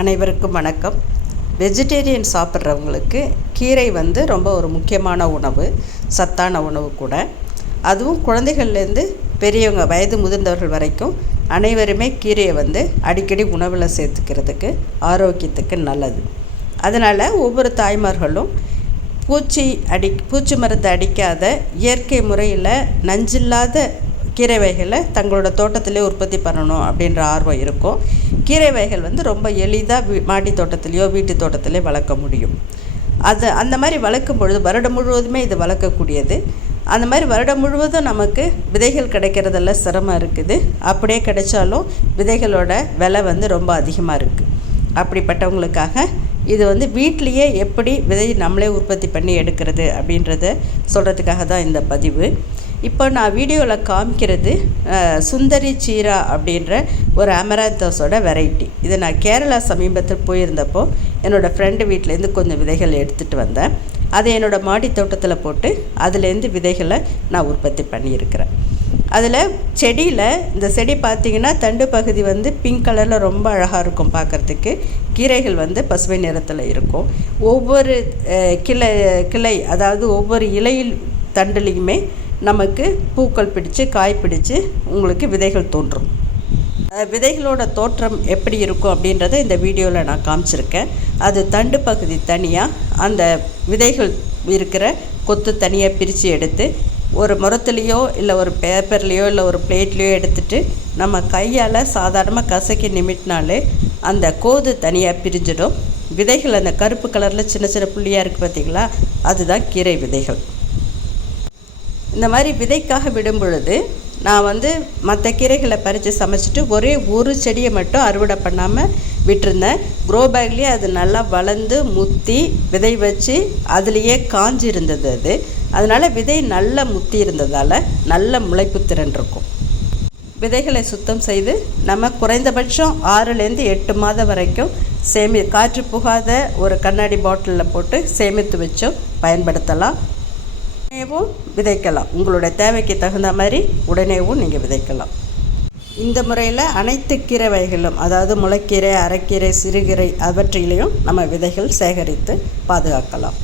அனைவருக்கும் வணக்கம். வெஜிடேரியன் சாப்பிட்றவங்களுக்கு கீரை வந்து ரொம்ப ஒரு முக்கியமான உணவு சத்தான உணவு கூட. அதுவும் குழந்தைகள்லேருந்து பெரியவங்க வயது முதிர்ந்தவர்கள் வரைக்கும் அனைவருமே கீரையை வந்து அடிக்கடி உணவில் சேர்த்துக்கிறதுக்கு ஆரோக்கியத்துக்கு நல்லது. அதனால் ஒவ்வொரு தாய்மார்களும் பூச்சி அடி பூச்சி மருந்து அடிக்காத இயற்கை முறையில் நஞ்சில்லாத கீரை வகைகளை தங்களோட தோட்டத்திலே உற்பத்தி பண்ணணும் அப்படின்ற ஆர்வம் இருக்கும். கீரை வகைகள் வந்து ரொம்ப எளிதாக வீ மாடி தோட்டத்துலேயோ வீட்டு தோட்டத்திலே வளர்க்க முடியும். அது அந்த மாதிரி வளர்க்கும் பொழுது வருடம் முழுவதுமே இது வளர்க்கக்கூடியது. அந்த மாதிரி வருடம் முழுவதும் நமக்கு விதைகள் கிடைக்கிறதெல்லாம் சிரமம் இருக்குது. அப்படியே கிடைச்சாலும் விதைகளோட விலை வந்து ரொம்ப அதிகமாக இருக்குது அப்படிப்பட்டவங்களுக்காக இது வந்து வீட்லேயே எப்படி விதை நம்மளே உற்பத்தி பண்ணி எடுக்கிறது அப்படின்றத சொல்கிறதுக்காக தான் இந்த பதிவு. இப்போ நான் வீடியோவில் காமிக்கிறது சுந்தரி சீரா அப்படின்ற ஒரு அமராந்தோஸோட வெரைட்டி. இது நான் கேரளா சமீபத்தில் போயிருந்தப்போ என்னோடய ஃப்ரெண்டு வீட்டிலேருந்து கொஞ்சம் விதைகள் எடுத்துகிட்டு வந்தேன். அதை என்னோடய மாடி தோட்டத்தில் போட்டு அதுலேருந்து விதைகளை நான் உற்பத்தி பண்ணியிருக்கிறேன். அதில் செடியில் இந்த செடி பார்த்திங்கன்னா தண்டு பகுதி வந்து பிங்க் கலரில் ரொம்ப அழகாக இருக்கும் பார்க்குறதுக்கு கீரைகள் வந்து பசுமை நிறத்தில் இருக்கும். ஒவ்வொரு கிளை கிளை அதாவது ஒவ்வொரு இலையில் தண்டுலேயுமே நமக்கு பூக்கள் பிடிச்சு காய் பிடிச்சு உங்களுக்கு விதைகள் தோன்றும். விதைகளோட தோற்றம் எப்படி இருக்கும் அப்படின்றத இந்த வீடியோவில் நான் காமிச்சிருக்கேன். அது தண்டு பகுதி தனியாக அந்த விதைகள் இருக்கிற கொத்து தனியாக பிரித்து எடுத்து ஒரு முரத்துலேயோ இல்லை ஒரு பேப்பர்லேயோ இல்லை ஒரு பிளேட்லேயோ எடுத்துகிட்டு நம்ம கையால் சாதாரணமாக கசக்கி நிமிட்டினாலே அந்த கோது தனியாக பிரிஞ்சிடும். விதைகள் அந்த கருப்பு கலரில் சின்ன சின்ன புள்ளியாக இருக்குது பார்த்திங்களா அதுதான் கீரை விதைகள். இந்த மாதிரி விதைக்காக விடும் பொழுது நான் வந்து மற்ற கீரைகளை பறித்து சமைச்சிட்டு ஒரே ஒரு செடியை மட்டும் அறுவடை பண்ணாமல் விட்டுருந்தேன். க்ரோ பேக்லேயே அது நல்லா வளர்ந்து முத்தி விதை வச்சு அதுலேயே காஞ்சி இருந்தது அது. அதனால் விதை நல்லா முத்தி இருந்ததால் நல்ல முளைப்பு திறன் இருக்கும். விதைகளை சுத்தம் செய்து நம்ம குறைந்தபட்சம் ஆறுலேருந்து எட்டு மாதம் வரைக்கும் சேமி காற்று புகாத ஒரு கண்ணாடி பாட்டிலில் போட்டு சேமித்து வச்சும் பயன்படுத்தலாம். உடனேவும் விதைக்கலாம். உங்களுடைய தேவைக்கு தகுந்த மாதிரி உடனேவும் நீங்கள் விதைக்கலாம். இந்த முறையில் அனைத்து கீரை வகைகளும் அதாவது முளைக்கீரை அரைக்கீரை சிறுகீரை அவற்றிலையும் நம்ம விதைகள் சேகரித்து பாதுகாக்கலாம்.